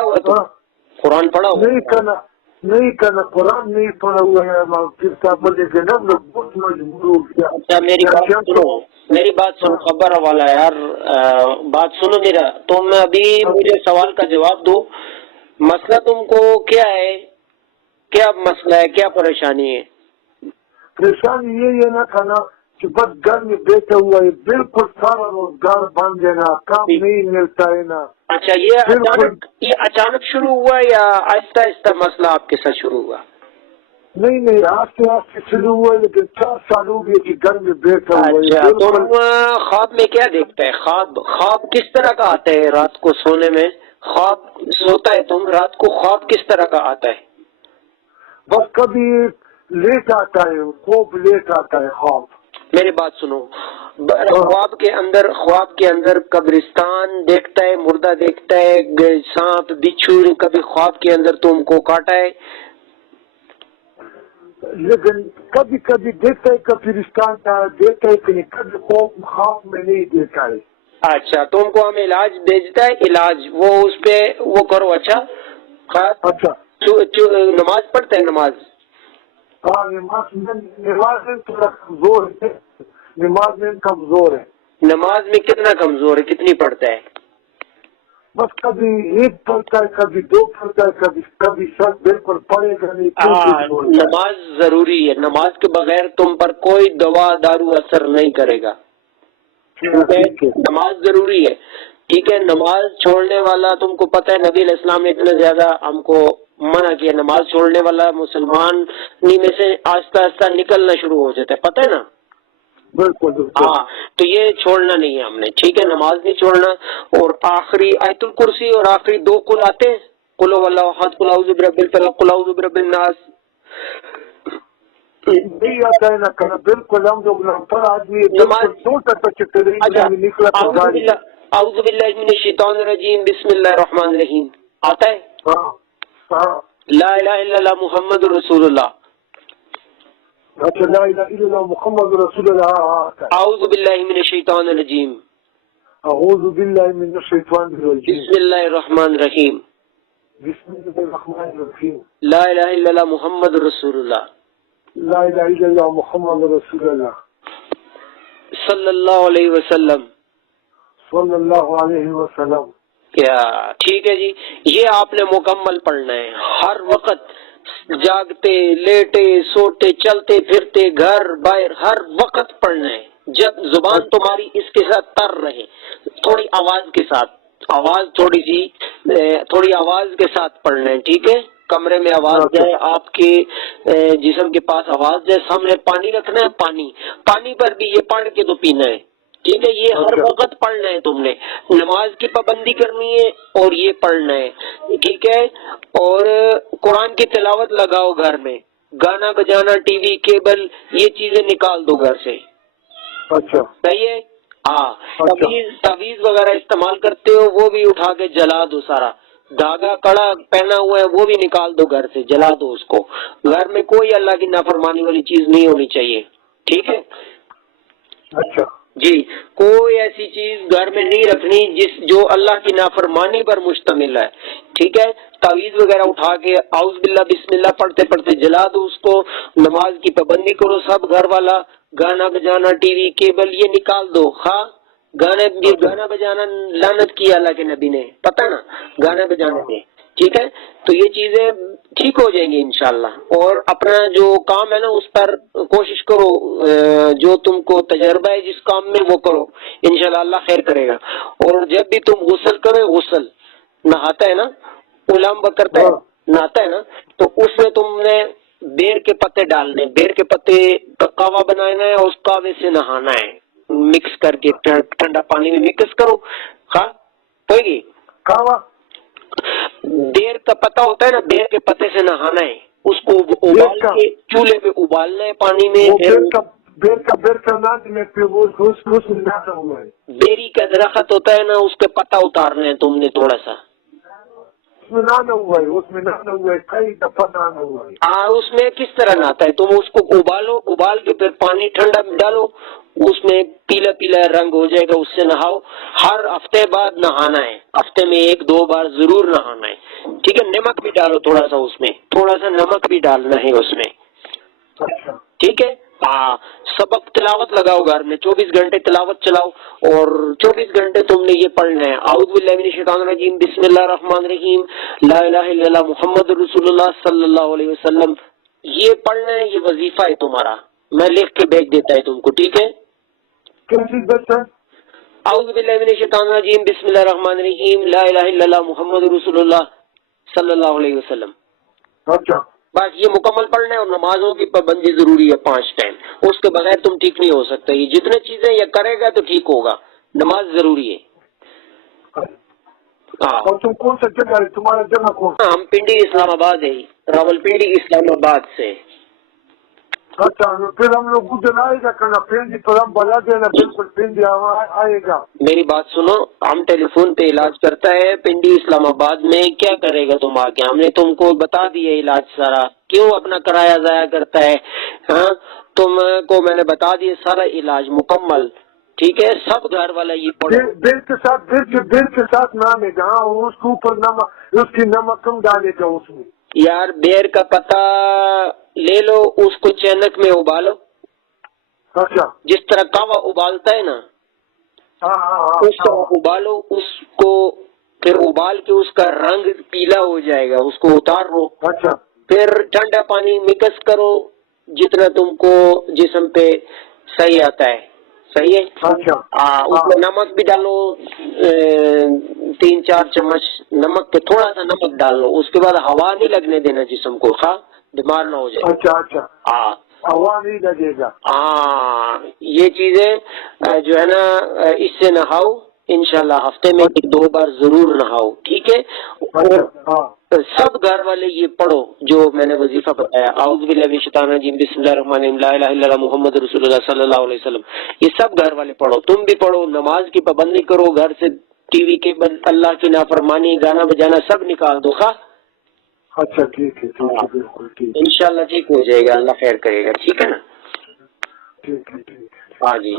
पढ़ा हुआ है? कुरान पढ़ा हुआ? नहीं करना, कुरान नहीं पढ़ा हुआ है, किताब लेके ना लोग बहुत मजबूर हो गया। अच्छा मेरी बात सुनो, खबर वाला यार, बात सुनो मेरा। तुम अभी मुझे सवाल का जवाब दो। मसला तुमको क्या है, क्या मसला है, क्या परेशानी है? परेशानी ये है ना खाना कि बस घर में बैठा हुआ है, बिल्कुल सारा रोजगार बंद है ना, काम नहीं मिलता है ना। अच्छा, ये अचानक शुरू हुआ या आहिस्ता आहिस्ता मसला आपके साथ शुरू हुआ? नहीं आस्ते आस्ते शुरू हुआ, लेकिन 4 साल हो गए कि घर में बैठा हुआ है। अच्छा, तो ख्वाब में क्या देखता है? ख्वाब किस तरह का आता है रात को सोने में? ख्वाब सोता है तुम, रात को ख्वाब किस तरह का आता है? बस कभी लेट आता है, खूब लेट आता है ख्वाब। मेरी बात सुनो, ख्वाब के अंदर कब्रिस्तान देखता है, मुर्दा देखता है, सांप बिच्छू कभी ख्वाब के अंदर तुमको काटा है? लेकिन कभी कभी देखता है, कब्रिस्तान का देखता है कि नहीं, कभी ख्वाब में नहीं देखा है। अच्छा, तुमको हम इलाज भेजता है, इलाज वो उस पे वो करो। अच्छा अच्छा, नमाज पढ़ते हैं? नमाज में थोड़ा कमजोर है, नमाज में कमजोर है। नमाज में कितना कमजोर है, कितनी पढ़ता है? बस कभी 1 पढ़ता है, कभी 2 पढ़ता है, कभी सब बिल्कुल पढ़ेगा नहीं। नमाज जरूरी है, नमाज के बगैर तुम पर कोई दवा दारू असर नहीं करेगा। नमाज जरूरी है, ठीक है। नमाज छोड़ने वाला, तुमको पता है नबी अलैहिस्सलाम ने इतना ज्यादा हमको मना किया, नमाज छोड़ने वाला मुसलमान में से आस्ता आस्ता निकलना शुरू हो जाता है, पता है ना? बिल्कुल। हाँ, तो ये छोड़ना नहीं है हमने, ठीक है, नमाज नहीं छोड़ना। और आखिरी आयतुल कुर्सी और आखिरी 2 कुल आते हैं, कुल वल्लाहु अहद, कुल औज़ु बिरब्बिल फलक, कुल औज़ु बिरब्बिन नास। नहीं आता है ना करना, बिल्कुल हम लोग पर आदमी निकला। औज़ु बिल्लाहि मिनश शैतानिर रजीम, बिस्मिल्लाहिर रहमानिर रहीम आता है? ला इलाहा इल्लल्लाह मुहम्मदुर रसूलुल्लाह। अच्छा, ला इलाहा इल्लल्लाह मुहम्मदुर रसूलुल्लाह। औज़ु बिल्लाहि मिनश शैतानिर रजीम, औज़ु बिल्लाहि मिनश शैतानिर रजीम, बिस्मिल्लाहिर रहमानिर रहीम, बिस्मिल्लाहिर रहमानिर रहीम, ला इलाहा इल्लल्लाह मुहम्मदुर रसूलुल्लाह, ला इलाहा इल्लल्लाह मुहम्मदुर रसूलुल्लाह सल्लल्लाहु अलैहि वसल्लम, सल्लल्लाहु अलैहि वसल्लम। क्या ठीक है जी, ये आपने मुकम्मल पढ़ना है। हर वक्त जागते, लेटे, सोते, चलते फिरते, घर बाहर, हर वक्त पढ़ना है। जब जुबान तुम्हारी इसके साथ तर रहे, थोड़ी आवाज के साथ, आवाज थोड़ी आवाज के साथ पढ़ना है, ठीक है। कमरे में आवाज जाए, आपके जिस्म के पास आवाज जाए, सामने पानी रखना है, पानी पर भी ये पढ़ के तो पीना है, ठीक है। ये हर वक्त पढ़ना है तुमने, नमाज की पाबंदी करनी है और ये पढ़ना है, ठीक है। और कुरान की तिलावत लगाओ घर में, गाना बजाना, टीवी, केबल, ये चीजें निकाल दो घर से। अच्छा, सही है। हाँ, तवीज वगैरह इस्तेमाल करते हो वो भी उठा के जला दो, सारा धागा कड़ा पहना हुआ है वो भी निकाल दो घर से, जला दो उसको। घर में कोई अल्लाह की नाफरमानी वाली चीज नहीं होनी चाहिए, ठीक है। अच्छा जी, कोई ऐसी चीज घर में नहीं रखनी जो अल्लाह की नाफरमानी पर मुश्तमिल है, ठीक है। तावीज वगैरह उठा के औज़ बिल्लाह बिस्मिल्लाह पढ़ते पढ़ते जला दो उसको। नमाज की पाबंदी करो सब घर वाला। गाना बजाना, टीवी, केबल ये निकाल दो। हाँ, गाना बजाना लानत की अल्लाह के नबी ने, पता ना, गाना बजाने में, ठीक है। तो ये चीजें ठीक हो जाएंगी इंशाल्लाह। और अपना जो काम है ना उस पर कोशिश करो, जो तुमको तजर्बा है जिस काम में वो करो, इंशाल्लाह अल्लाह खैर करेगा। और जब भी तुम गुस्ल करो, गुस्ल नहाता है ना, उलाम करता है, नहाता है ना, तो उसमें तुमने बेर के पत्ते डालने, बेर के पत्ते का कावा बनाना है और उस कावे से नहाना है, मिक्स करके ठंडा पानी में मिक्स करो। हाँ, होगी कावा, बेर का पत्ता होता है ना, बेर के पत्ते से नहाना है, उसको उबाल के चूल्हे पे उबालना है पानी में। बेर का नाद में वो हुआ है। बेरी का दरख्त होता है ना, उसके पत्ता उतारना है तुमने थोड़ा सा, उसमें ना हुआ है, उसमें ना हुआ है, कई दफा ना हुआ है। हाँ, उसमें किस तरह नहाता है? तुम उसको उबालो, उबाल के फिर पानी ठंडा डालो, उसमें पीला पीला रंग हो जाएगा, उससे नहाओ। हर हफ्ते बाद नहाना है, हफ्ते में 1-2 बार जरूर नहाना है, ठीक है। नमक भी डालो थोड़ा सा, उसमें थोड़ा सा नमक भी डालना है उसमें, अच्छा ठीक है। हाँ, सबक तिलावत लगाओ घर में, 24 घंटे तिलावत चलाओ, और 24 घंटे तुमने ये पढ़ना है, आऊज़ु बिल्लाहि मिनश शैतानिर रजीम, बिस्मिल्लाहिर रहमानिर रहीम, ला इलाहा इल्लल्लाह मुहम्मद रसूलुल्लाह सल्लल्लाहु अलैहि वसल्लम। ये पढ़ना है, ये वजीफा है तुम्हारा, मैं लिख के भेज देता है तुमको, ठीक है। क्या चीज बेटा? आऊज़ु बिल्लाहि मिनश शैतानिर रजीम, बिस्मिल्लाहिर रहमानिर रहीम, ला इलाहा इल्लल्लाह मुहम्मद रसूलुल्लाह सल्लल्लाहु अलैहि वसल्लम। अच्छा बस ये मुकम्मल पढ़ना है, और नमाजों की पाबंदी जरूरी है 5 टाइम, उसके बगैर तुम ठीक नहीं हो सकते। ये जितने चीजें ये करेगा तो ठीक होगा, नमाज जरूरी है। हाँ, और तुम कौन सा जगह है, तुम्हारा जगह कौन सा? हम पिंडी इस्लामाबाद है, रावलपिंडी इस्लामाबाद से। अच्छा, तो फिर हम लोग गुजर आएगा करना, पिंडी पर हम बजा देना, बिल्कुल पिंडी आएगा। मेरी बात सुनो, हम टेलीफोन पे इलाज करता है पिंडी इस्लामाबाद में, क्या करेगा तुम आके? हमने तुमको बता दिया इलाज सारा, क्यों अपना किराया जाया करता है? हाँ, तुमको मैंने बता दिया सारा इलाज मुकम्मल, ठीक है। सब घर वाला ये पढ़ो, बिल के साथ नामेगा, हाँ, उसके ऊपर नमक, उसकी नमक कम डालेगा उसमें। यार बेर का पता ले लो, उसको चैनक में उबालो, अच्छा, जिस तरह कावा उबालता है ना, हाँ हाँ हाँ उसको उबालो, उसको फिर उबाल के उसका रंग पीला हो जाएगा, उसको उतार लो, अच्छा फिर ठंडा पानी मिक्स करो जितना तुमको जिस्म पे सही आता है, सही है। अच्छा उसमें नमक भी डालो, 3-4 चम्मच नमक के, थोड़ा सा नमक डाल लो, उसके बाद हवा नहीं लगने देना जिस्म को, हाँ, बीमार ना हो जाए। अच्छा अच्छा, हाँ हवा नहीं लगेगा। हाँ, ये चीजें जो है ना, इससे नहाओ इंशाल्लाह, हफ्ते में 1-2 बार जरूर नहाओ, ठीक है। और हाँ सब घर वाले ये पढ़ो जो मैंने वजीफा बताया, आऊज़ु बिल्लाहि मिनश शैतानिर रजीम, बिस्मिल्लाहिर रहमानिर रहीम, ला इलाहा इल्लल्लाह मुहम्मद रसूलुल्लाह सल्लल्लाहु अलैहि वसल्लम। ये सब घर वाले पढ़ो, तुम भी पढ़ो, नमाज की पाबंदी करो, घर से टीवी के अल्लाह की नाफरमानी, गाना बजाना सब निकाल दो। हाँ, अच्छा ठीक है बिल्कुल ठीक है, इंशाल्लाह ठीक हो जाएगा, अल्लाह खैर करेगा, ठीक है ना। ठीक है ठीक है। हाँ जी।